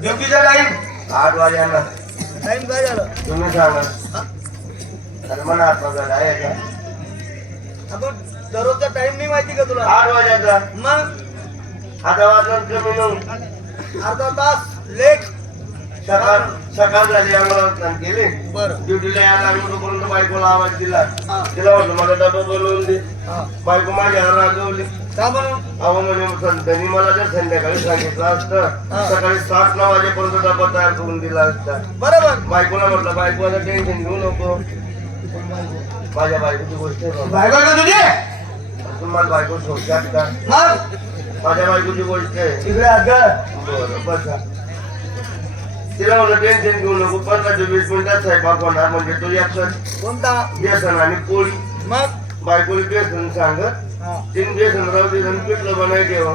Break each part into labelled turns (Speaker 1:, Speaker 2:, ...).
Speaker 1: ड्युटीचा time
Speaker 2: आठ वाजेला
Speaker 1: time काय झालं.
Speaker 2: तुम्ही सांगा अरे मला आत्महत्या आहे. का
Speaker 1: आपण दररोजचा टाइम नाही माहिती का तुला?
Speaker 2: आठ वाजायचा
Speaker 1: मग?
Speaker 2: आता वाजत कमी नऊ
Speaker 1: अर्धा तास लेट
Speaker 2: सकाळ सकाळ झाली आम्हाला केली.
Speaker 1: बरं.
Speaker 2: ड्युटीला यायला लागलो तोपर्यंत बायकोला आवाज दिला. तिला म्हटलं मला डबा बोलवून दे. बायको माझ्या रागवली.
Speaker 1: का म्हणून
Speaker 2: अहो म्हणे सं- त्यांनी मला जर संध्याकाळी सांगितलं. असतं सकाळी सात नऊ वाजेपर्यंत डबा तयार करून दिला असता.
Speaker 1: बरोबर.
Speaker 2: बायकोला म्हटलं बायको आता टेन्शन घेऊ नको. माझ्या बायकोची गोष्ट.
Speaker 1: बायको का तुझी?
Speaker 2: तुम्हाला बायको सोडतात का माझ्या बायकोची गोष्ट आहे. बरं बसा. तिला म्हणलं टेन्शन घेऊ नको पंधरा ते वीस मिनिटात स्वयंपाक होणार म्हणजे तो एकच
Speaker 1: कोणता?
Speaker 2: बेसन आणि पोळी.
Speaker 1: मग?
Speaker 2: बायकोली बेसन सांगत तीन बेसन राहू दे आणि पिठलं बनाय ठेवा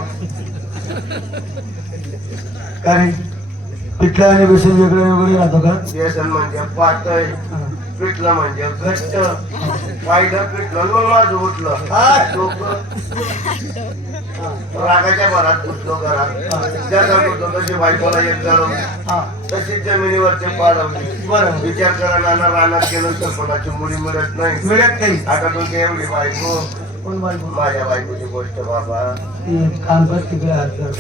Speaker 1: कारण पिठलं आणि बेसन वेगळं वेगळं राहतो का?
Speaker 2: बेसन म्हणजे पातळ पिठलं म्हणजे घट्ट. फायदा पिठलं माझं उठलं.
Speaker 1: हा.
Speaker 2: रागाच्या भरात उठलो घरात. त्या सांगतो तशी बायकोला एक जळवली
Speaker 1: हा.
Speaker 2: तशीच जमिनीवरचे पाडवली
Speaker 1: बरं.
Speaker 2: विचार करा नाना रानात गेलो तर कोणाची मुली मिळत नाही.
Speaker 1: मिळत नाही.
Speaker 2: आता तुमची एवढी बायको.
Speaker 1: कोण बायको
Speaker 2: माझ्या बायकोची गोष्ट बाबा.
Speaker 1: काम कर तिकडे हात कर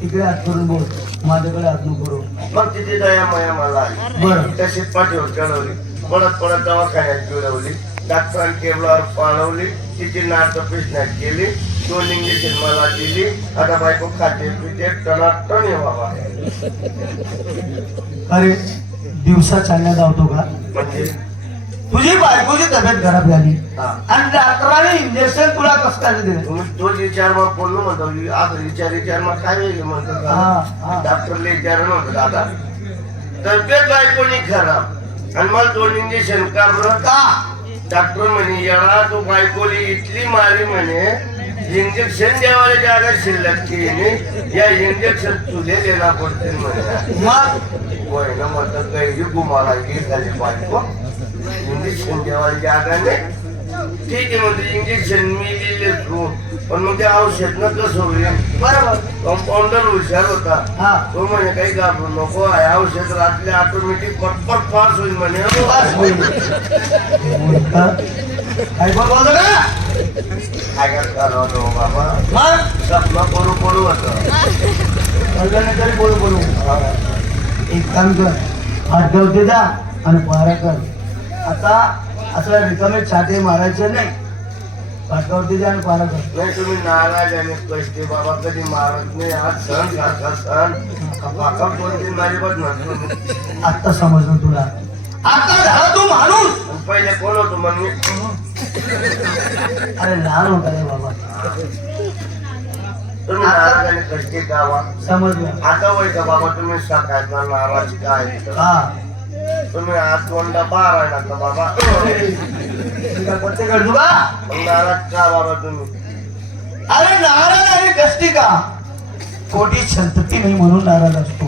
Speaker 1: तिकडे हात करून बोल. माझ्याकडे हात नको करू.
Speaker 2: मग तिची दया माया मला आली.
Speaker 1: बरं.
Speaker 2: तशीच पाठीवर चढवली. पडत पडत दवाखान्यात मिळवली डॉक्टरांनी टेबलावर पाळवली. तिची नाट पिसण्यात केली दोन इंजेक्शन मला दिली. आता बायको खाते पिते. टनाटन आहे बाबा.
Speaker 1: अरे दिवसा चालण्यात धावतो का?
Speaker 2: म्हणजे?
Speaker 1: तुझी बायकोची तब्येत खराब झाली. आणि डॉक्टरांनी इंजेक्शन तुला कसं काय दिले?
Speaker 2: तोच विचार मग बोललो म्हणतो आज विचार विचार मग काय वेगळे म्हणतो डॉक्टरला विचार म्हणतो दादा तब्येत बायकोनी खराब. आणि मला दोन इंजेक्शन का बरं?
Speaker 1: का?
Speaker 2: डॉक्टर म्हणे येळा तू बायकोली इतली मारी म्हणे इंजेक्शन द्यावाला जागा शिल्लक केली. या इंजेक्शन तुले देना पडतील म्हणे
Speaker 1: मग?
Speaker 2: होय ना काही गुमाला की झाली बायको. इंजेक्शन द्यावाला जागा नाही. ठीक आहे म्हणजे इंजेक्शन मी दिले तू. पण मग ते औषध न कसं होईल
Speaker 1: बरोबर.
Speaker 2: कंपाऊंडर हुशार होता.
Speaker 1: हा.
Speaker 2: तो म्हणे काही घाबरू नको आहे औषध रातले ऑटोमॅटिक पटपट पास होईल म्हणे.
Speaker 1: बस होईल. एक काम कर हात ठेवते जा आणि पहारा कर आता असं रिकामे छाते मारायचे नाही पाठावरती जा आणि पहारा कर
Speaker 2: नाही तुम्ही नाराज आणि कष्टी बाबा कधी मारत नाही आज सण सारखा सण काका कोणती मारी बघ ना
Speaker 1: आता समजलं तुला. आता झाला तू माणूस.
Speaker 2: पहिले कोण होतो मग मी.
Speaker 1: अरे लहान होता रे बाबा.
Speaker 2: तुम्ही गावा
Speaker 1: समजलं.
Speaker 2: आता वय का बाबा तुम्ही नाराज काय?
Speaker 1: हा.
Speaker 2: तुम्ही आज बार आहे ना बाबा? नाराज का बाबा तुम्ही?
Speaker 1: अरे नाराज आणि कष्टी का? कोटी संतती नाही म्हणून नाराज असतो.